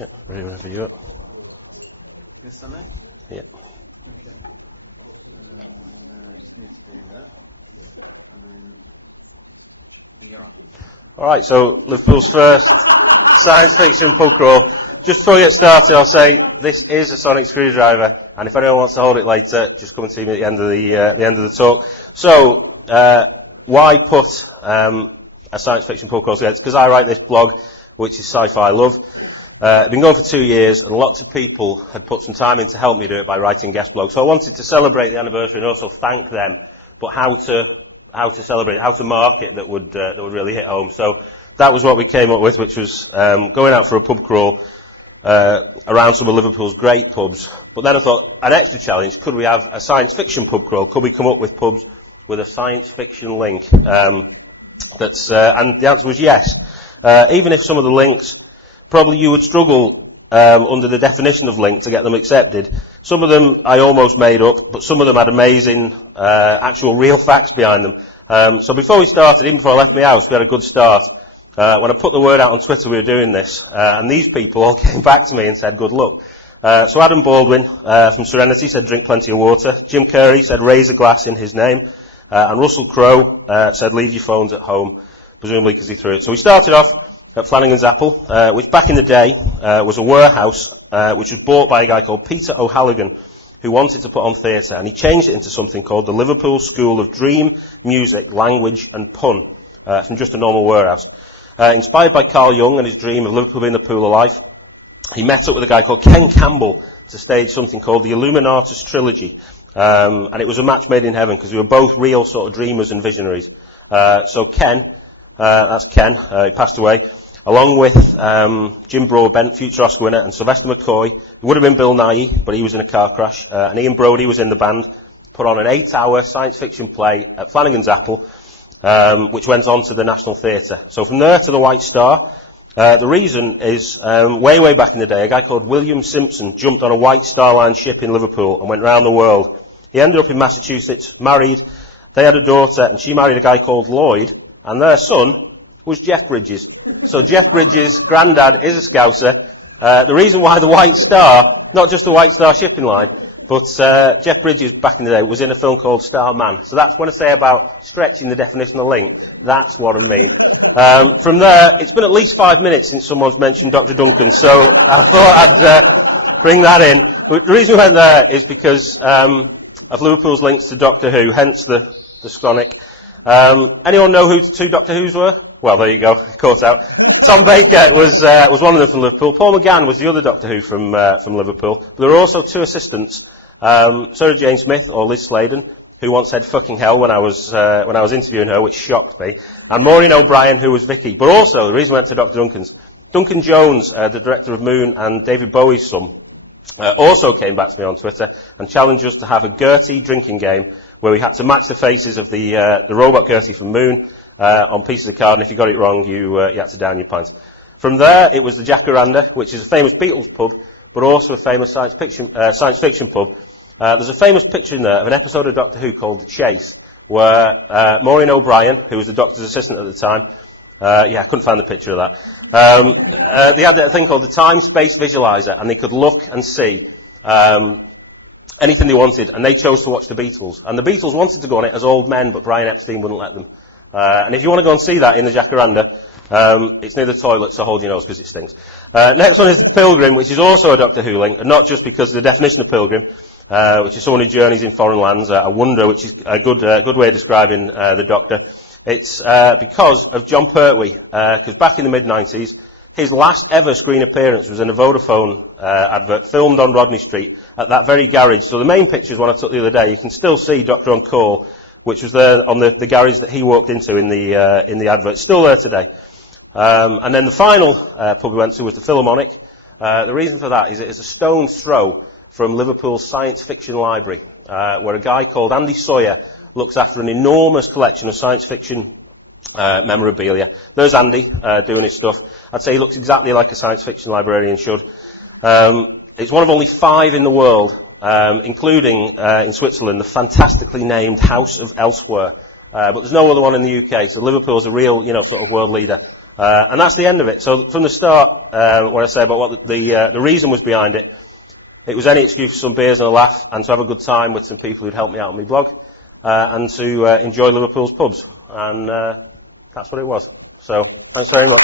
Yeah, ready whenever you are. Yes, I know. Yeah. Okay. Just need to do that. And then you're on. Alright, so Liverpool's first science fiction pub crawl. Just before we get started, I'll say this is a sonic screwdriver, and if anyone wants to hold it later, just come and see me at the end of the talk. So, why put a science fiction pub crawl together? It's because I write this blog, which is Sci-Fi Love. It's been going for 2 years, and lots of people had put some time in to help me do it by writing guest blogs. So I wanted to celebrate the anniversary and also thank them, but how to celebrate, how to market that would really hit home. So that was what we came up with, which was going out for a pub crawl around some of Liverpool's great pubs. But then I thought, an extra challenge, could we have a science fiction pub crawl? Could we come up with pubs with a science fiction link? And the answer was yes. Even if some of the links, probably you would struggle under the definition of link to get them accepted. Some of them I almost made up, but some of them had amazing actual real facts behind them. So before we started, even before I left my house, we had a good start. When I put the word out on Twitter we were doing this, and these people all came back to me and said good luck. So Adam Baldwin from Serenity said drink plenty of water. Jim Curry said raise a glass in his name. And Russell Crowe said leave your phones at home, presumably because he threw it. So we started off at Flanagan's Apple, which back in the day was a warehouse which was bought by a guy called Peter O'Halloran, who wanted to put on theatre, and he changed it into something called the Liverpool School of Dream, Music, Language and Pun, from just a normal warehouse. Inspired by Carl Jung and his dream of Liverpool being the pool of life, he met up with a guy called Ken Campbell to stage something called the Illuminatus Trilogy, and it was a match made in heaven because we were both real sort of dreamers and visionaries. So Ken, that's Ken, he passed away, along with Jim Broadbent, future Oscar winner, and Sylvester McCoy, who would have been Bill Nighy, but he was in a car crash, and Ian Brodie was in the band, put on an 8-hour science fiction play at Flanagan's Apple, which went on to the National Theatre. So from there to the White Star, the reason is way back in the day, a guy called William Simpson jumped on a White Star Line ship in Liverpool and went round the world. He ended up in Massachusetts, married, they had a daughter, and she married a guy called Lloyd, and their son was Jeff Bridges. So Jeff Bridges' granddad is a Scouser. The reason why the White Star, not just the White Star shipping line, but Jeff Bridges back in the day was in a film called Starman. So that's what I say about stretching the definition of link. That's what I mean. From there, it's been at least 5 minutes since someone's mentioned Dr. Duncan, so I thought I'd bring that in. But the reason we went there is because of Liverpool's links to Doctor Who, hence the Sonic. Anyone know who two Doctor Who's were? Well, there you go, caught out. Tom Baker was one of them from Liverpool. Paul McGann was the other Doctor Who from Liverpool. But there were also two assistants, Sarah Jane Smith or Liz Sladen, who once said "fucking hell" when I was interviewing her, which shocked me, and Maureen O'Brien, who was Vicky. But also the reason we went to Dr. Duncan's, Duncan Jones, the director of Moon and David Bowie's son, also came back to me on Twitter and challenged us to have a Gertie drinking game where we had to match the faces of the robot Gertie from Moon on pieces of card, and if you got it wrong, you had to down your pints. From there, it was the Jacaranda, which is a famous Beatles pub, but also a famous science fiction pub. There's a famous picture in there of an episode of Doctor Who called The Chase, where Maureen O'Brien, who was the Doctor's assistant at the time, I couldn't find the picture of that. They had a thing called the Time-Space Visualizer, and they could look and see anything they wanted, and they chose to watch the Beatles. And the Beatles wanted to go on it as old men, but Brian Epstein wouldn't let them. And if you want to go and see that in the Jacaranda, it's near the toilet, so hold your nose because it stinks. Next one is the Pilgrim, which is also a Doctor Who link, and not just because of the definition of pilgrim, which is someone who journeys in foreign lands, a wonder, which is a good way of describing the Doctor. It's because of John Pertwee, because back in the mid-90s, his last ever screen appearance was in a Vodafone advert filmed on Rodney Street at that very garage. So the main picture is one I took the other day. You can still see Doctor on call, which was there on the garage that he walked into in the advert. It's still there today. And then the final pub we went to was the Philharmonic. The reason for that is it is a stone's throw from Liverpool's science fiction library, where a guy called Andy Sawyer looks after an enormous collection of science fiction memorabilia. There's Andy doing his stuff. I'd say he looks exactly like a science fiction librarian should. It's one of only 5 in the world, including in Switzerland, the fantastically named House of Elsewhere. But there's no other one in the UK, so Liverpool's a real, sort of world leader And that's the end of it. So from the start, when I say about what the reason was behind it, it was any excuse for some beers and a laugh, and to have a good time with some people who'd helped me out on my blog, and to enjoy Liverpool's pubs. And that's what it was. So thanks very much.